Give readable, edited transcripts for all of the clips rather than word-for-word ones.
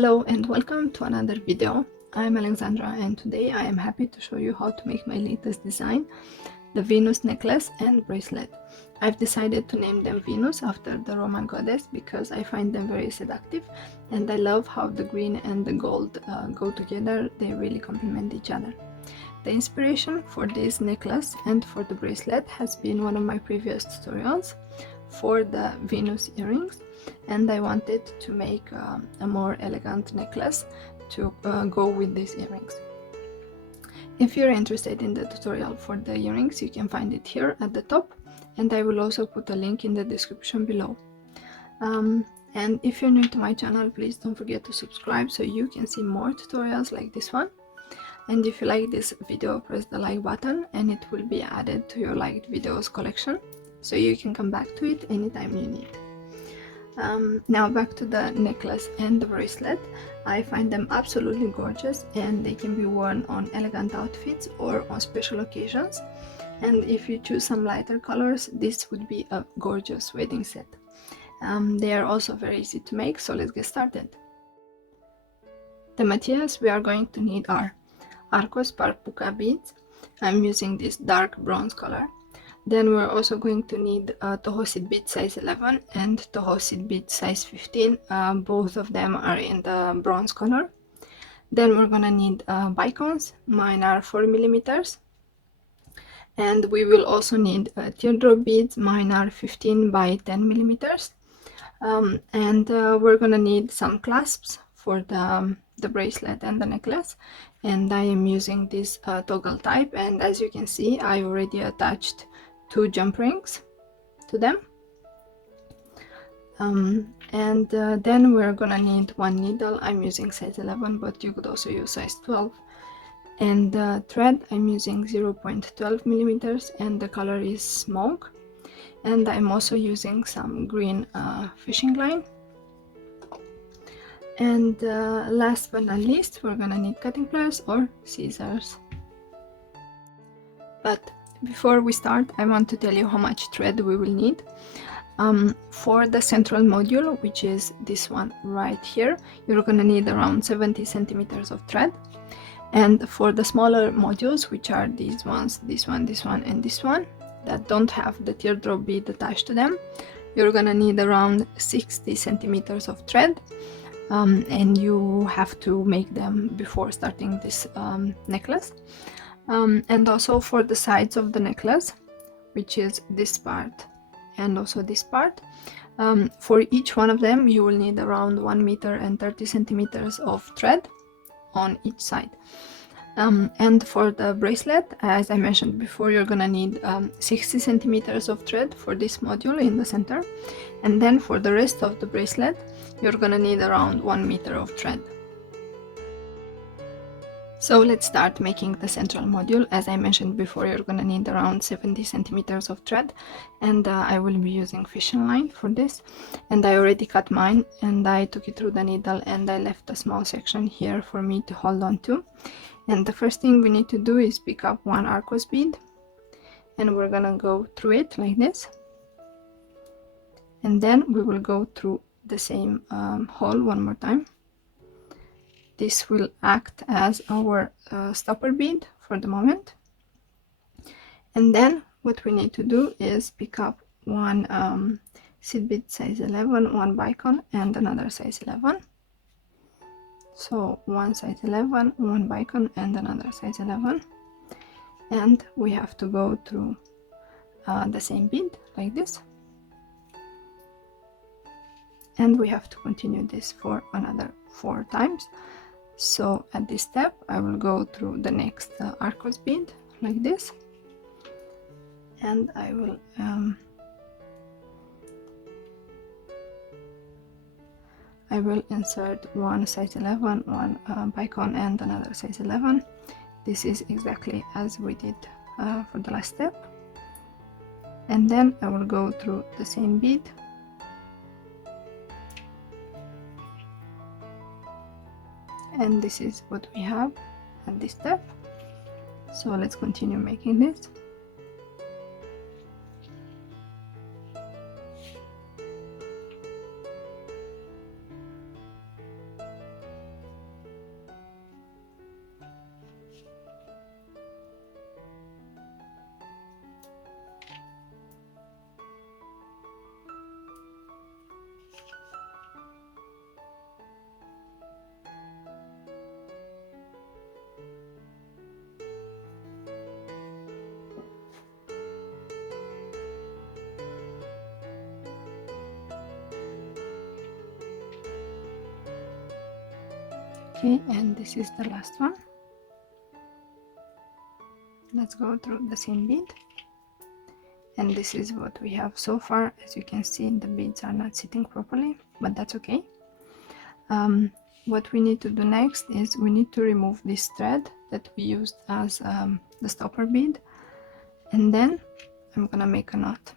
Hello and welcome to another video. I'm Alexandra and today I am happy to show you how to make my latest design, the Venus necklace and bracelet. I've decided to name them Venus after the Roman goddess because I find them very seductive and I love how the green and the gold go together. They really complement each other. The inspiration for this necklace and for the bracelet has been one of my previous tutorials for the Venus earrings, and I wanted to make a more elegant necklace to go with these earrings. If you're interested in the tutorial for the earrings, you can find it here at the top, and I will also put a link in the description below. And if you're new to my channel, please don't forget to subscribe so you can see more tutorials like this one. And if you like this video, press the like button and it will be added to your liked videos collection, so you can come back to it anytime you need. Now back to the necklace and the bracelet. I find them absolutely gorgeous and they can be worn on elegant outfits or on special occasions. And if you choose some lighter colors, this would be a gorgeous wedding set. They are also very easy to make, so let's get started. The materials we are going to need are Arcos Puca beads. I'm using this dark bronze color. Then we're also going to need Toho seed bead size 11 and Toho seed bead size 15. Both of them are in the bronze color. Then we're gonna need Bicones. Mine are 4 millimeters. And we will also need teardrop beads. Mine are 15 by 10 millimeters. And we're gonna need some clasps for the bracelet and the necklace, and I am using this toggle type, and as you can see I already attached 2 jump rings to them. Then we're gonna need 1 needle. I'm using size 11, but you could also use size 12. And thread, I'm using 0.12 millimeters and the color is smoke. And I'm also using some green fishing line. And last but not least, we're gonna need cutting pliers or scissors. But before we start, I want to tell you how much thread we will need. For the central module, which is this one right here, you're gonna need around 70 centimeters of thread. And for the smaller modules, which are these ones, this one, and this one, that don't have the teardrop bead attached to them, you're gonna need around 60 centimeters of thread. And you have to make them before starting this necklace. And also for the sides of the necklace, which is this part and also this part, for each one of them you will need around 1 meter and 30 centimeters of thread on each side. And for the bracelet, as I mentioned before, you're gonna need 60 centimeters of thread for this module in the center, and then for the rest of the bracelet you're gonna need around 1 meter of thread. So let's start making the central module. As I mentioned before, you're gonna need around 70 centimeters of thread, and I will be using fishing line for this. And I already cut mine and I took it through the needle and I left a small section here for me to hold on to. And the first thing we need to do is pick up 1 Arcos bead, and we're gonna go through it like this, and then we will go through the same hole one more time. This will act as our stopper bead for the moment. And then what we need to do is pick up 1 seed bead size 11, 1 bicone, and another size 11. So 1 size 11, 1 bicone, and another size 11. And we have to go through the same bead like this. And we have to continue this for another 4 times. So at this step I will go through the next Arcos bead like this, and I will insert 1 size 11, 1 bicone, and another size 11. This is exactly as we did for the last step. And then I will go through the same bead, and this is what we have at this step. So let's continue making this. Okay, and this is the last one. Let's go through the same bead. And this is what we have so far. As you can see, the beads are not sitting properly, but that's okay. What we need to do next is we need to remove this thread that we used as the stopper bead, and then I'm gonna make a knot.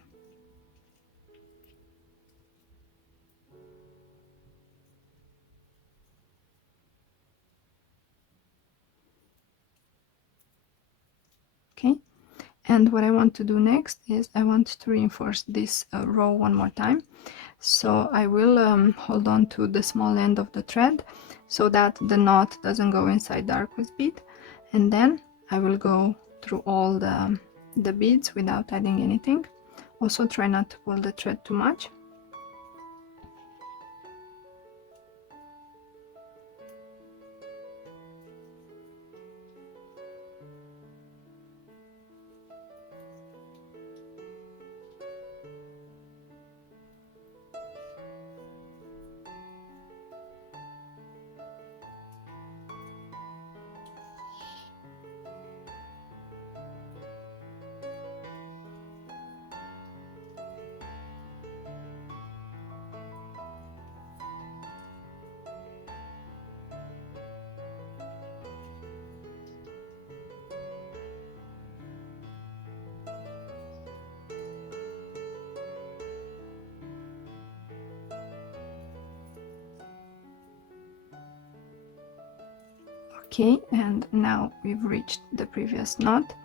Okay, and what I want to do next is I want to reinforce this row one more time. So I will hold on to the small end of the thread so that the knot doesn't go inside the Arcos bead, and then I will go through all the beads without adding anything. Also try not to pull the thread too much. Okay, and now we've reached the previous knot.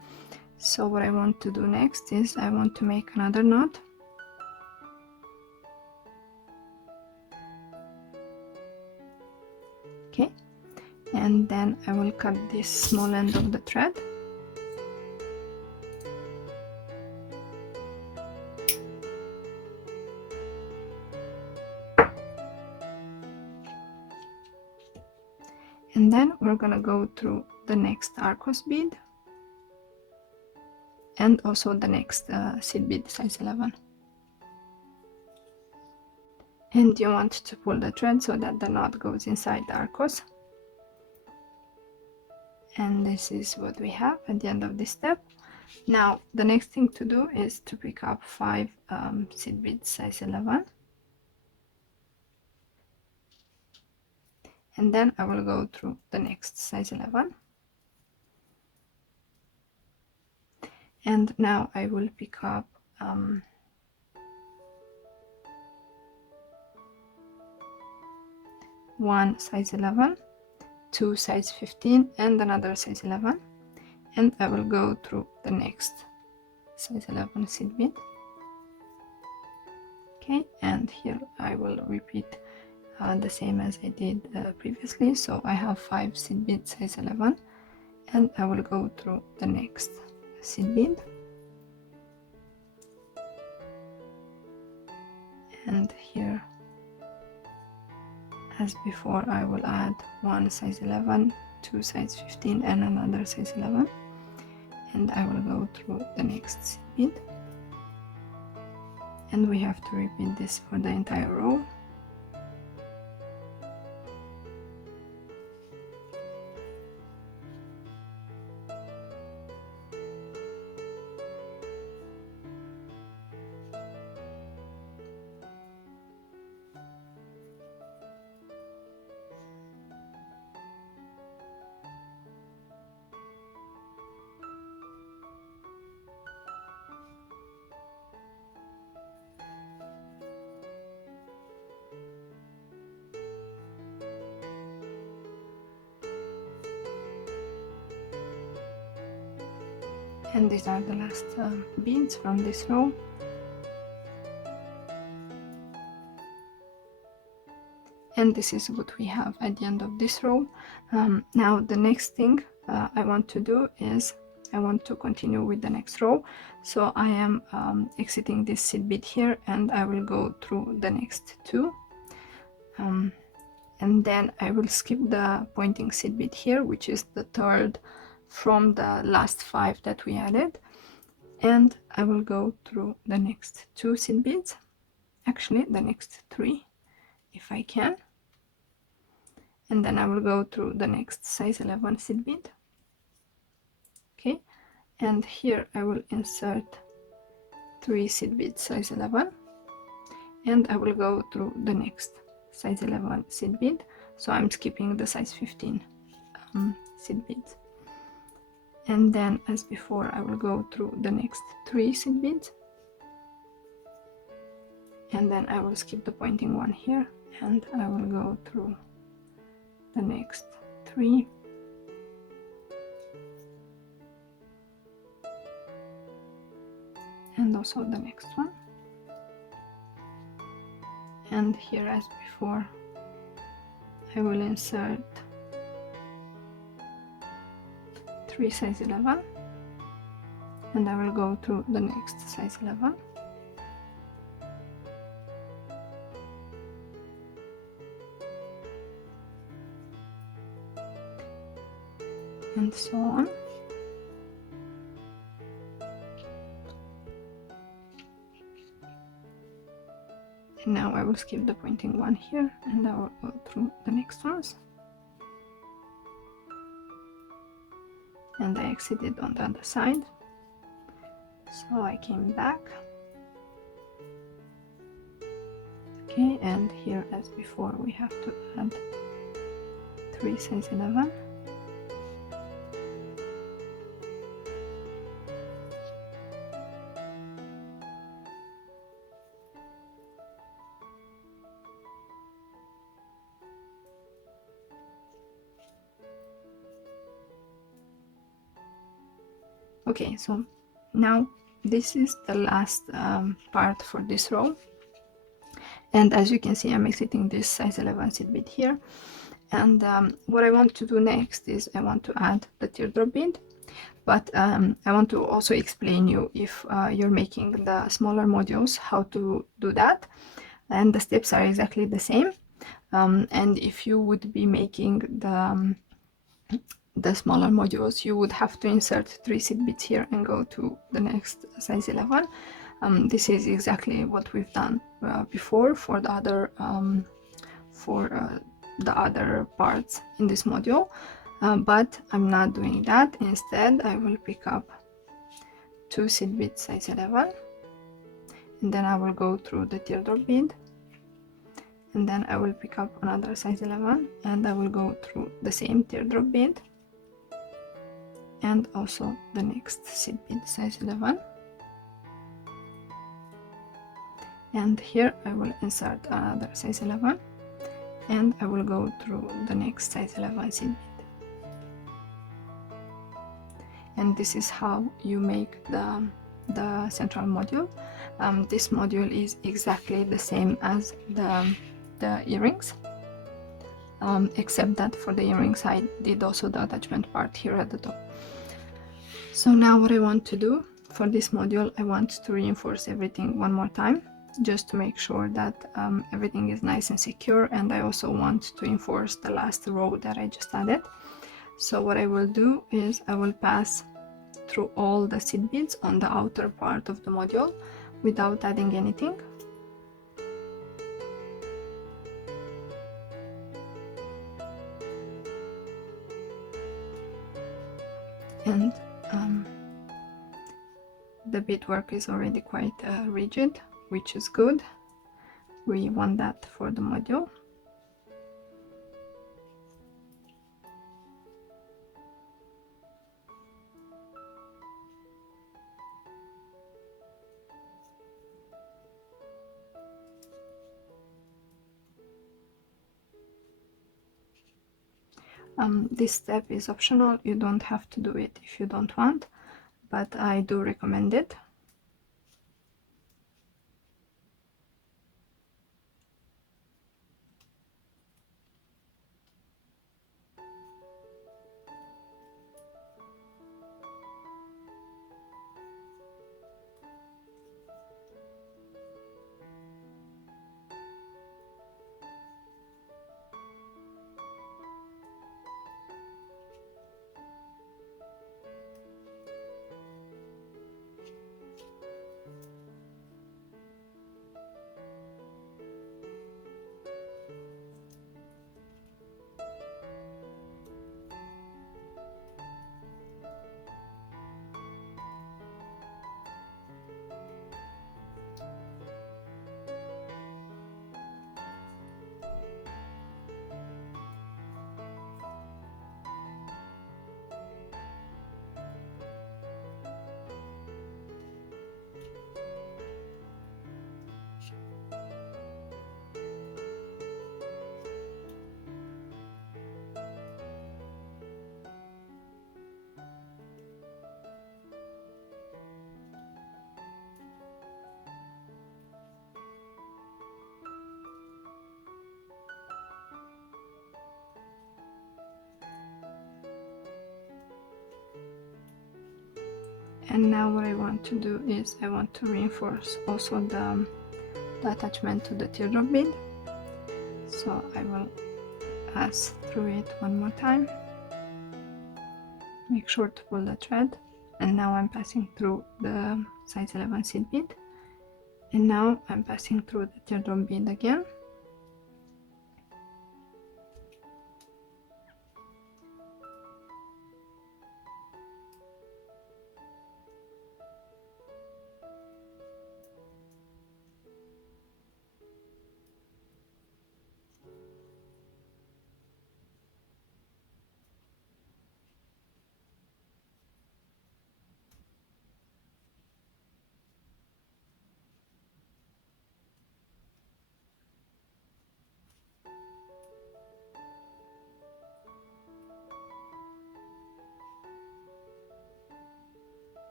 So what I want to do next is I want to make another knot. Okay, and then I will cut this small end of the thread. And then we're gonna go through the next Arcos bead and also the next seed bead size 11. And you want to pull the thread so that the knot goes inside the Arcos. And this is what we have at the end of this step. Now the next thing to do is to pick up 5 seed beads size 11. And then I will go through the next size 11. And now I will pick up one size 11, two size 15, and another size 11. And I will go through the next size 11 seed bead. Okay, and here I will repeat the same as I did previously. So I have 5 seed beads size 11, and I will go through the next seed bead, and here as before I will add one size 11, two size 15, and another size 11, and I will go through the next seed bead, and we have to repeat this for the entire row. And these are the last beads from this row. And this is what we have at the end of this row. Now the next thing I want to do is I want to continue with the next row. So I am exiting this seed bead here, and I will go through the next two. And then I will skip the pointing seed bead here, which is the third from the last 5 that we added, and I will go through the next 2 seed beads, actually the next 3 if I can, and then I will go through the next size 11 seed bead. Okay, and here I will insert 3 seed beads size 11, and I will go through the next size 11 seed bead, so I'm skipping the size 15 seed beads. And then, as before, I will go through the next 3 seed beads, and then I will skip the pointing one here, and I will go through the next 3, and also the next one. And here, as before, I will insert 3 size 11, and I will go through the next size 11, and so on. And now I will skip the pointing one here, and I will go through the next ones. And I exited on the other side, so I came back. Okay, and here, as before, we have to add 3 size 11, okay, so now this is the last part for this row, and as you can see, I'm exiting this size 11 seed bead here. And what I want to do next is I want to add the teardrop bead, but I want to also explain you, if you're making the smaller modules, how to do that, and the steps are exactly the same. And if you would be making the smaller modules, you would have to insert 3 seed beads here and go to the next size 11. This is exactly what we've done before for the other parts in this module, but I'm not doing that. Instead, I will pick up 2 seed beads size 11, and then I will go through the teardrop bead, and then I will pick up another size 11, and I will go through the same teardrop bead, and also the next seed bead size 11, and here I will insert another size 11, and I will go through the next size 11 seed bead. And this is how you make the central module. This module is exactly the same as the earrings, except that for the earrings I did also the attachment part here at the top. So now what I want to do for this module, I want to reinforce everything one more time, just to make sure that everything is nice and secure, and I also want to enforce the last row that I just added. So what I will do is I will pass through all the seed beads on the outer part of the module without adding anything. And the beadwork is already quite rigid, which is good. We want that for the module. This step is optional. You don't have to do it if you don't want, but I do recommend it. and now what I want to do is I want to reinforce also the attachment to the teardrop bead. So I will pass through it one more time. Make sure to pull the thread, and now I'm passing through the size 11 seed bead, and now I'm passing through the teardrop bead again.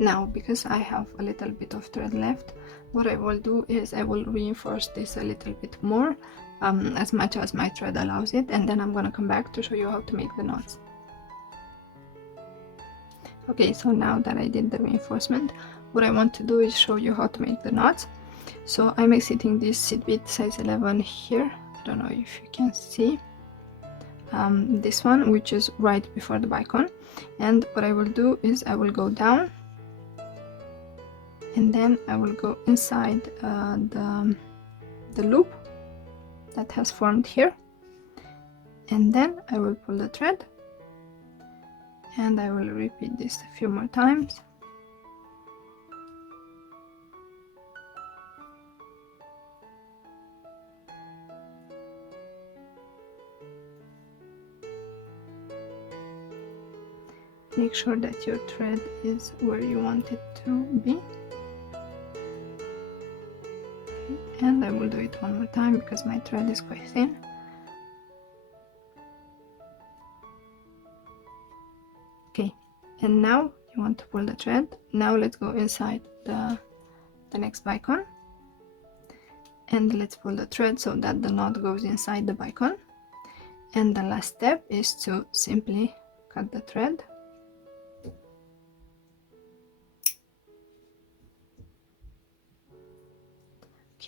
Now, because I have a little bit of thread left, what I will do is I will reinforce this a little bit more, as much as my thread allows it, and then I'm gonna come back to show you how to make the knots. Okay, so now that I did the reinforcement, what I want to do is show you how to make the knots. So I'm exiting this seed bead size 11 here. I don't know if you can see this one, which is right before the bicone, and what I will do is I will go down, and then I will go inside the loop that has formed here, and then I will pull the thread, and I will repeat this a few more times. Make sure that your thread is where you want it to be. And I will do it one more time because my thread is quite thin. Okay, and now you want to pull the thread. Now let's go inside the next bicone, and let's pull the thread so that the knot goes inside the bicone. And the last step is to simply cut the thread.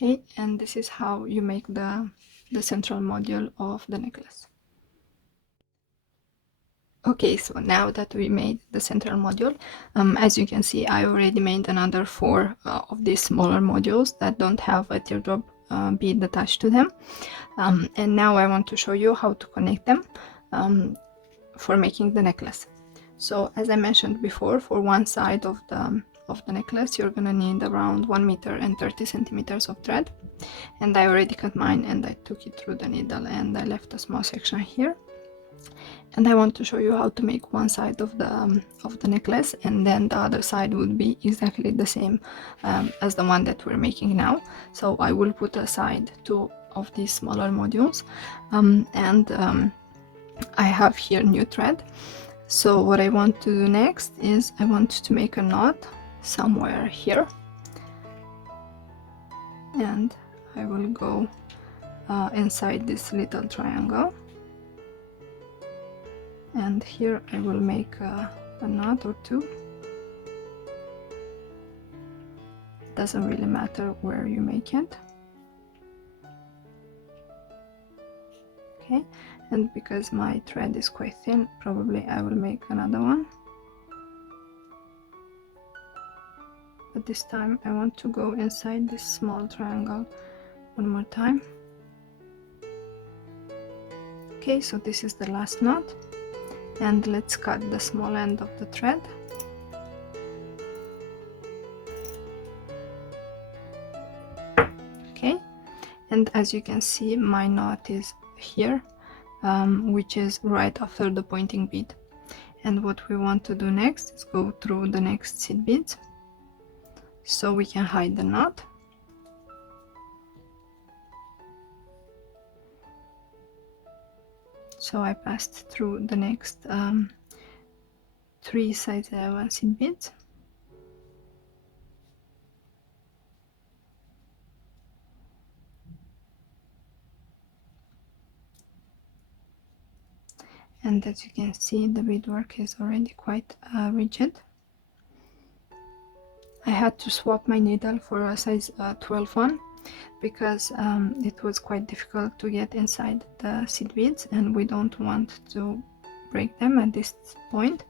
Okay, and this is how you make the central module of the necklace. Okay, so now that we made the central module, as you can see, I already made another 4 of these smaller modules that don't have a teardrop bead attached to them. And now I want to show you how to connect them for making the necklace. So as I mentioned before, for one side of the necklace, you're gonna need around 1 meter and 30 centimeters of thread. And I already cut mine, and I took it through the needle, and I left a small section here. And I want to show you how to make one side of the necklace, and then the other side would be exactly the same as the one that we're making now. So I will put aside 2 of these smaller modules, and I have here new thread. So what I want to do next is I want to make a knot somewhere here, and I will go inside this little triangle, and here I will make a knot or 2. It doesn't really matter where you make it. Okay, and because my thread is quite thin, probably I will make another one. But this time I want to go inside this small triangle one more time. Okay, so this is the last knot, and let's cut the small end of the thread. Okay, and as you can see, my knot is here, which is right after the pointing bead. And what we want to do next is go through the next seed beads so we can hide the knot. So I passed through the next 3 size 11 seed beads. And as you can see, the beadwork is already quite rigid. I had to swap my needle for a size 12 one because it was quite difficult to get inside the seed beads, and we don't want to break them at this point.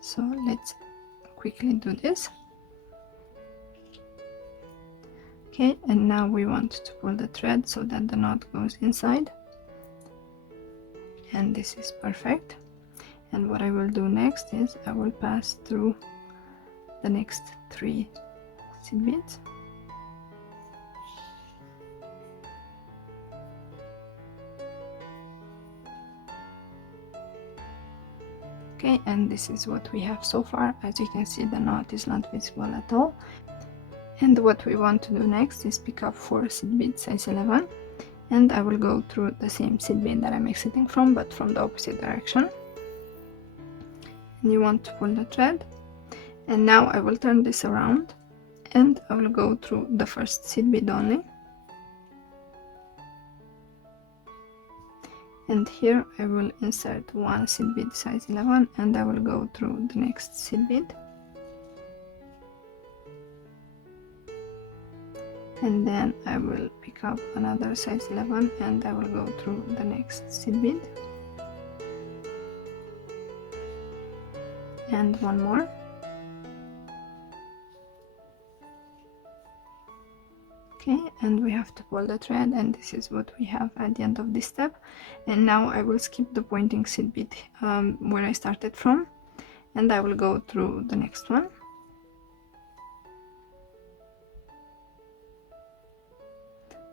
So let's quickly do this. Okay, and now we want to pull the thread so that the knot goes inside, and this is perfect. And what I will do next is I will pass through the next 3 seed beads. Okay, and this is what we have so far. As you can see, the knot is not visible at all. And what we want to do next is pick up 4 seed beads size 11, and I will go through the same seed bead that I'm exiting from, but from the opposite direction. And you want to pull the thread, and now I will turn this around and I will go through the first seed bead only. And here I will insert 1 seed bead size 11, and I will go through the next seed bead. And then I will pick up another size 11 and I will go through the next seed bead. And one more. Okay, and we have to pull the thread, and this is what we have at the end of this step. And now I will skip the pointing seed bead where I started from, and I will go through the next one.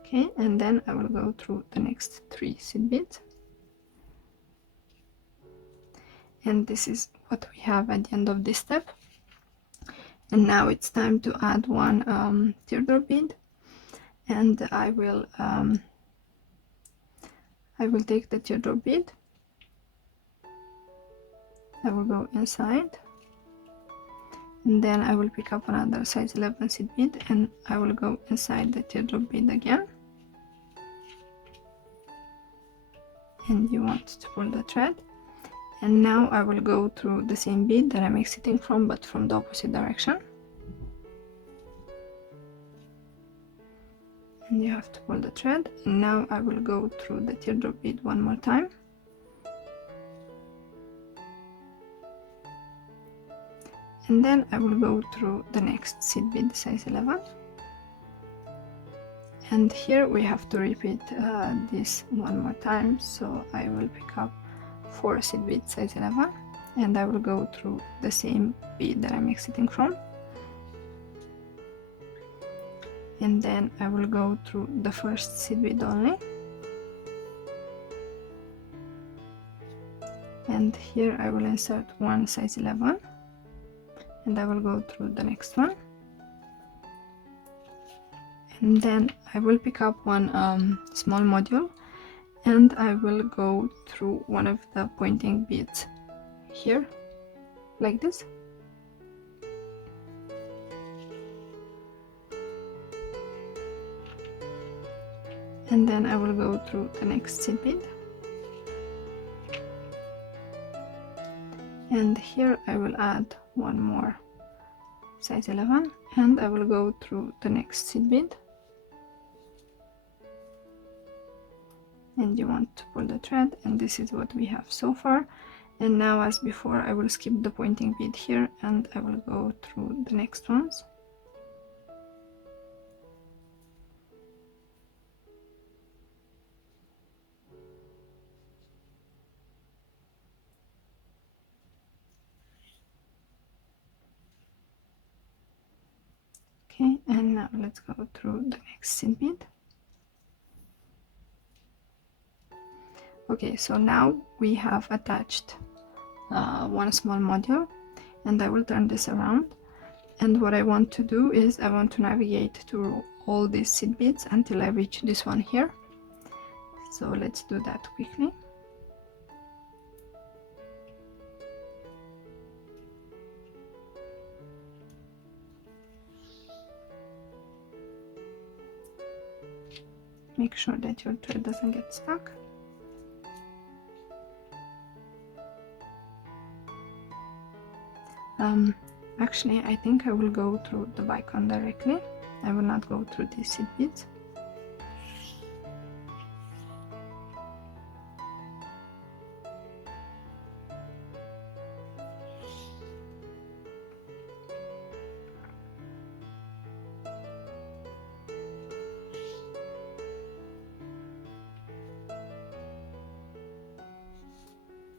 Okay, and then I will go through the next 3 seed beads. And this is what we have at the end of this step. And now it's time to add 1 teardrop bead, and I will take the teardrop bead. I will go inside, and then I will pick up another size 11 seed bead, and I will go inside the teardrop bead again. And you want to pull the thread, and now I will go through the same bead that I'm exiting from, but from the opposite direction. And you have to pull the thread, and now I will go through the teardrop bead one more time. And then I will go through the next seed bead size 11. And here we have to repeat this one more time, so I will pick up 4 seed bead size 11, and I will go through the same bead that I'm exiting from. And then I will go through the first seed bead only. And here I will insert 1 size 11, and I will go through the next one. And then I will pick up 1 small module, and I will go through one of the pointing beads here, like this. And then I will go through the next seed bead. And here I will add 1 more size 11, and I will go through the next seed bead. And you want to pull the thread, and this is what we have so far. And now, as before, I will skip the pointing bead here, and I will go through the next ones. Okay, and now let's go through the next seed bead. Okay, so now we have attached 1 small module, and I will turn this around. And what I want to do is I want to navigate through all these seed beads until I reach this one here. So let's do that quickly. Make sure that your thread doesn't get stuck. Actually, I think I will go through the Bicone directly. I will not go through these seed beads.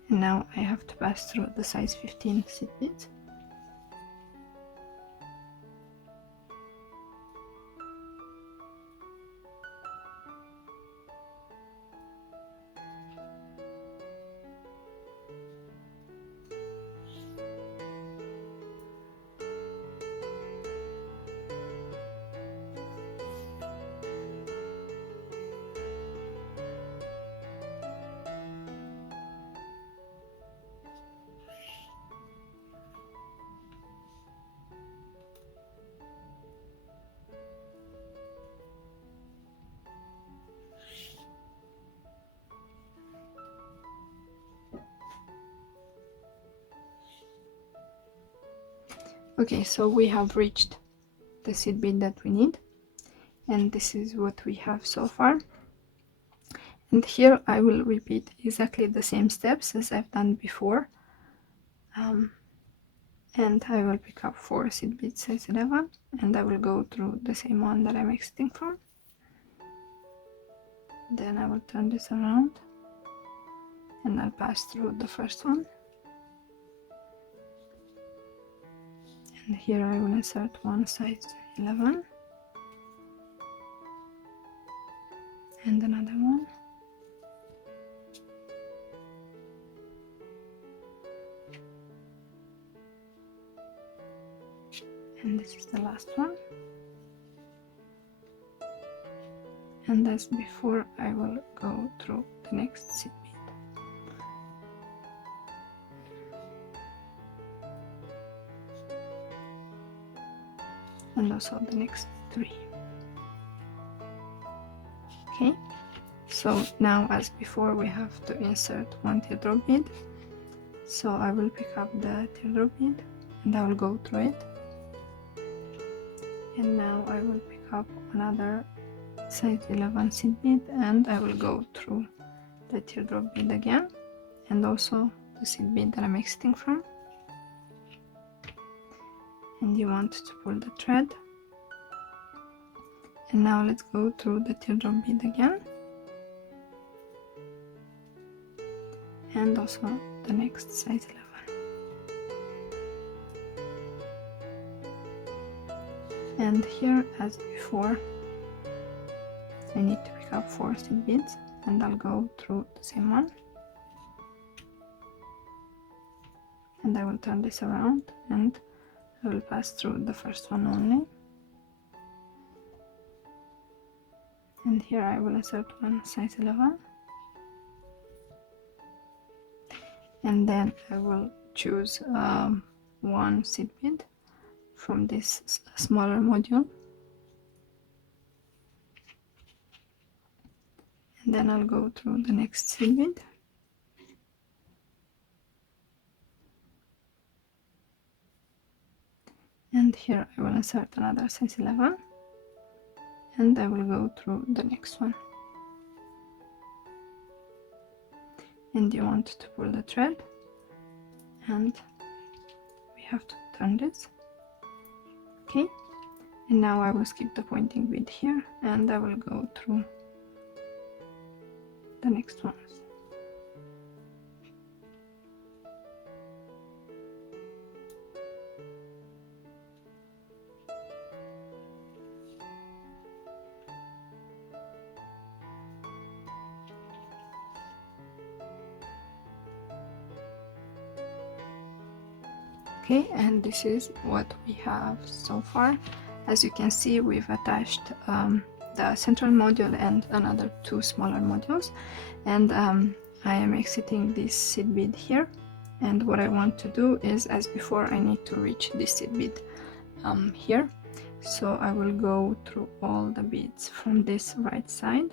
And now I have to pass through the size 15 seed beads. Okay, so we have reached the seed bead that we need, and this is what we have so far. And here I will repeat exactly the same steps as I've done before, and I will pick up 4 seed beads size 11, and I will go through the same one that I'm exiting from. Then I will turn this around and I'll pass through the first one. And here I will insert one size 11 and another one. And this is the last one. And as before, I will go through the next seed bead. And also the next 3. Okay, so now as before we have to insert one teardrop bead. So I will pick up the teardrop bead and I will go through it. And now I will pick up another size 11 seed bead and I will go through the teardrop bead again and also the seed bead that I'm exiting from. And you want to pull the thread. And now let's go through the teardrop bead again. And also the next size 11. And here, as before, I need to pick up 4 seed beads and I'll go through the same one. And I will turn this around and I will pass through the first one only. And here I will insert one size 11. And then I will choose one seed bead from this smaller module. And then I'll go through the next seed bead. And here I will insert another size 11 and I will go through the next one. And you want to pull the thread and we have to turn this. Okay, and now I will skip the pointing bead here and I will go through the next ones. Okay, and this is what we have so far. As you can see, we've attached the central module and another 2 smaller modules, and I am exiting this seed bead here. And what I want to do is, as before, I need to reach this seed bead here. So I will go through all the beads from this right side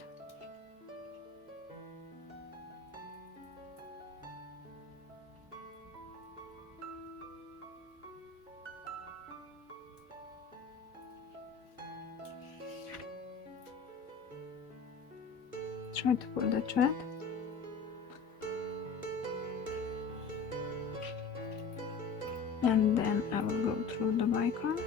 try to pull the thread. And then I will go through the bicone.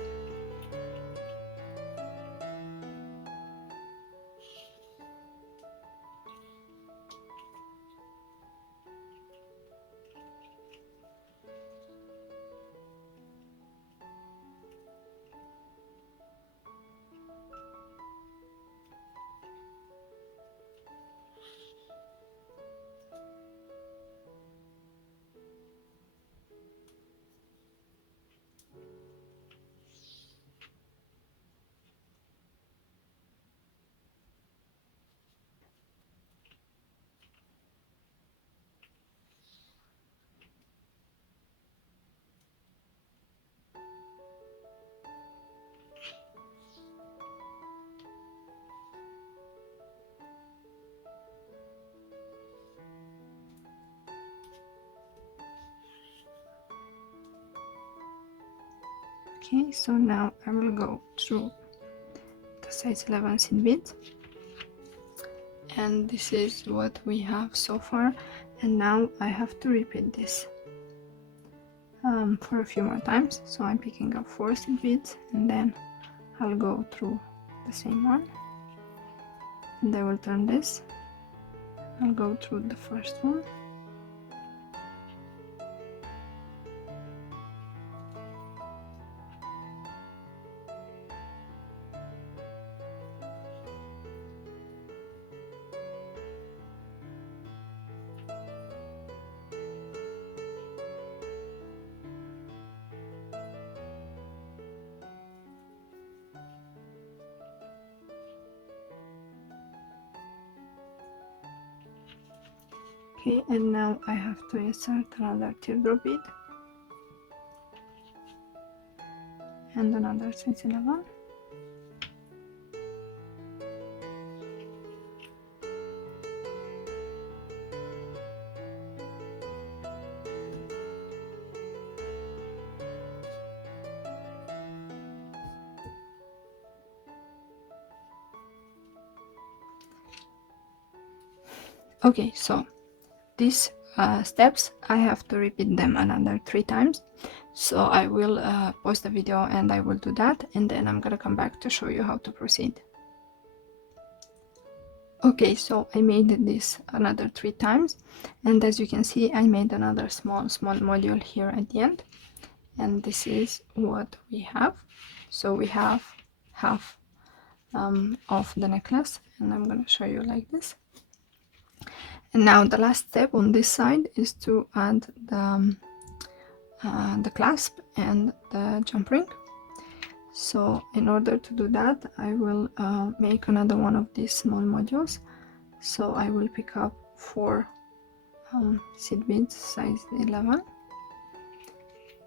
Okay, so now I will go through the size 11 seed beads, and this is what we have so far. And now I have to repeat this for a few more times. So I'm picking up 4 seed beads, and then I'll go through the same one, and I will turn this. I'll go through the first one, okay, and now I have to insert another teardrop bead and another size 11. Okay, so these steps I have to repeat them another 3 times. So I will pause the video and I will do that, and then I'm gonna come back to show you how to proceed. Okay, so I made this another 3 times, and as you can see I made another small module here at the end, and this is what we have. So we have half of the necklace, and I'm gonna show you like this. And now the last step on this side is to add the clasp and the jump ring. So in order to do that, I will make another one of these small modules. So I will pick up 4 seed beads size 11,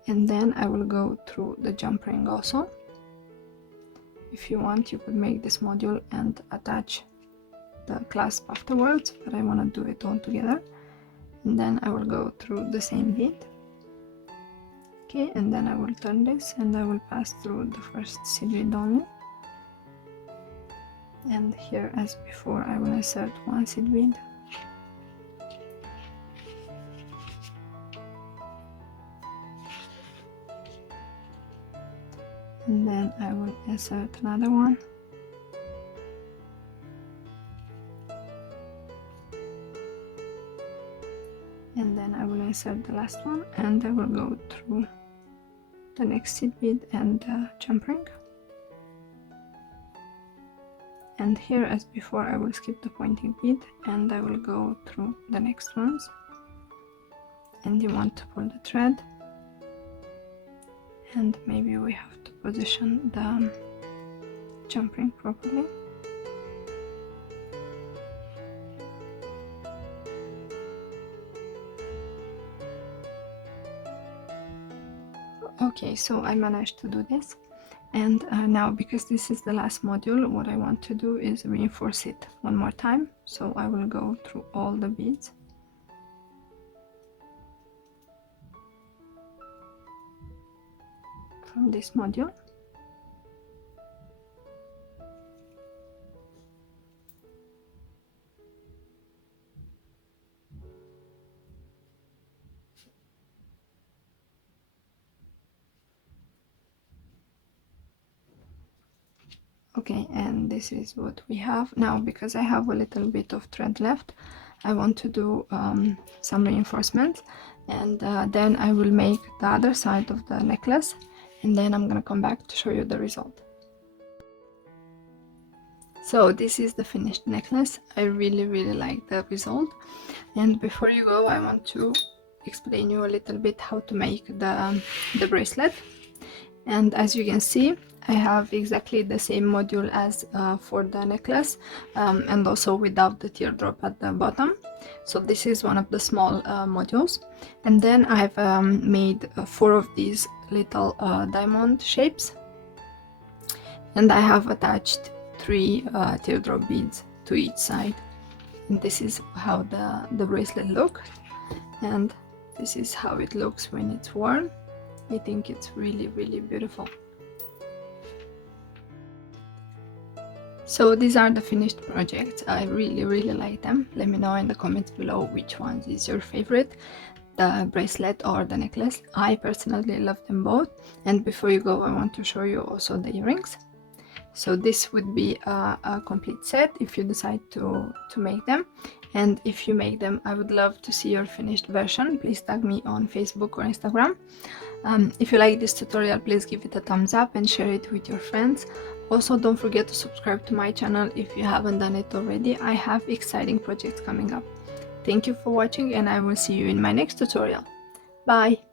and then I will go through the jump ring also. If you want, you could make this module and attach the clasp afterwards, but I want to do it all together. And then I will go through the same bead. Okay, and then I will turn this and I will pass through the first seed bead only. And here, as before, I will insert 1 seed bead. And then I will insert another one. And then I will insert the last one, and I will go through the next seed bead and jump ring. And here, as before, I will skip the pointing bead and I will go through the next ones. And you want to pull the thread, and maybe we have to position the jump ring properly. Okay, so I managed to do this, and now, because this is the last module, what I want to do is reinforce it one more time. So I will go through all the beads from this module. Okay, and this is what we have now. Because I have a little bit of thread left, I want to do some reinforcements, and then I will make the other side of the necklace, and then I'm gonna come back to show you the result. So this is the finished necklace. I really like the result. And before you go, I want to explain you a little bit how to make the bracelet. And as you can see, I have exactly the same module as for the necklace, and also without the teardrop at the bottom. So this is one of the small modules. And then I've made 4 of these little diamond shapes, and I have attached 3 teardrop beads to each side. And this is how the bracelet looks, and this is how it looks when it's worn. I think it's really beautiful. So these are the finished projects. I really like them. Let me know in the comments below which one is your favorite, the bracelet or the necklace. I personally love them both. And before you go, I want to show you also the earrings. So this would be a complete set if you decide to make them. And if you make them, I would love to see your finished version. Please tag me on Facebook or Instagram. If you like this tutorial, please give it a thumbs up and share it with your friends. Also, don't forget to subscribe to my channel if you haven't done it already. I have exciting projects coming up. Thank you for watching, and I will see you in my next tutorial. Bye!